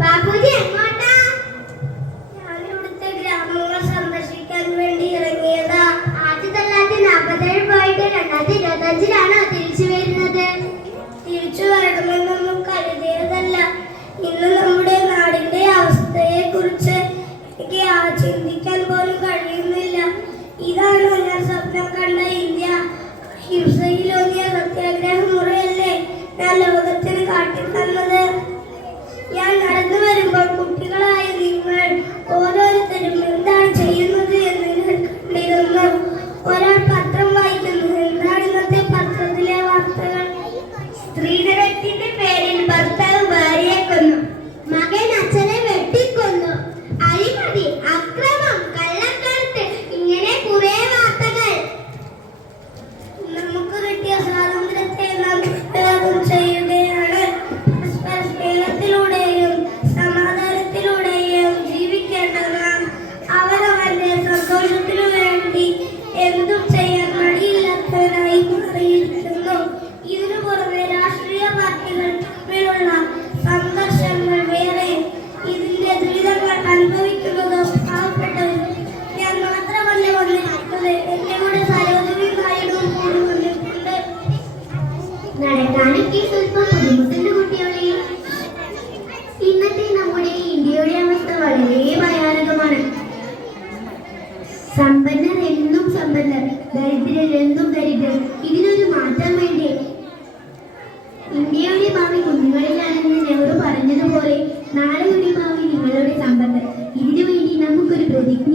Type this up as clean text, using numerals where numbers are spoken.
ബാപ്പുജി എങ്ങോട്ടാ? ഞാനിവിടുത്തെ ഗ്രാമങ്ങൾ സന്ദർശിക്കാൻ വേണ്ടി ഇറങ്ങിയതാ. 1947 പോയിട്ട് 2025 തിരിച്ചു വരുന്നത്? തിരിച്ചു വരണമെന്നൊന്നും കരുതിയതല്ല. ഇന്ന് നമ്മുടെ നാടിന്റെ അവസ്ഥയെ കുറിച്ച് എനിക്ക് ചിന്തിക്കാൻ പോലും കഴിയുന്നില്ല. ഇതാണോ ഞാൻ സ്വപ്നം കണ്ട ഇന്ത്യ? ഹിംസയിലൂന്നിയ സത്യാഗ്രഹ മുറയല്ലേ ഞാൻ ലോകത്തിന് കാട്ടിത്തന്നത്? ഞാൻ നടന്നു വരുമ്പോൾ കുട്ടികളായ നിങ്ങൾ ഓരോരുത്തരും എന്താണ് ചെയ്യുന്നത് എന്ന് ഞാൻ കണ്ടിരുന്നു. ഒരാൾ പത്രം വായിക്കുന്നു. എന്താണ് ഇന്നത്തെ പത്രത്തിലെ വാർത്തകൾ? സ്ത്രീധനത്തിന്റെ പേരിൽ ഭർത്താവ് ഭാര്യയെ കൊന്നു, മകൻ അച്ഛനെ വെട്ടിക്കൊന്നു, അഴിമതി, അക്രമം, കള്ളക്കടത്ത്, ഇങ്ങനെ കുറെ വാർത്തകൾ. നമുക്ക് കിട്ടിയ സ്വാതന്ത്ര്യത്തെ നാം ദുരുപയോഗം ചെയ്യുകയാണ്. പരസ്പര സ്നേഹത്തിലൂടെയും സമാധാനത്തിലൂടെയും ജീവിക്കേണ്ട നാം അവരവരുടെ സന്തോഷത്തിനു വേണ്ടി എന്തും ചെയ്യാൻ മടിയില്ലാത്തവരായി മാറിയിരിക്കുന്നു. ഇതിനു പുറമെ രാഷ്ട്രീയ പാർട്ടികൾ തമ്മിലുള്ള സംഘർഷങ്ങൾ വേറെ. ഇതിന്റെ ദുരിതങ്ങൾ അനുഭവിക്കുന്നതോ പാവപ്പെട്ടവർ. ഞാൻ മാത്രമല്ല വന്നിരിക്കുന്നത്, എന്റെ കൂടെ സരോജിനി നായിഡുവും കൂടി വന്നിട്ടുണ്ട്. നടക്കാനൊക്കെ സ്വല്പം ബുദ്ധിമുട്ടുണ്ട് കുട്ടികളെ. ഇന്നത്തെ നമ്മുടെ ഇന്ത്യയുടെ അവസ്ഥ വളരെ ഭയാനകമാണ്. സമ്പന്നർ എന്നും സമ്പന്നർ, ദരിദ്രർ എന്നും ദരിദ്രർ. ഇതിനൊരു മാറ്റം വേണ്ടേ? ഇന്ത്യയുടെ ഭാവി കുഞ്ഞുങ്ങളിലാണെന്ന് നെഹ്റു പറഞ്ഞതുപോലെ നാളെയുടെ ഭാവി നിങ്ങളുടെ സമ്പത്ത്. ഇതിനുവേണ്ടി നമുക്കൊരു പ്രതിജ്ഞ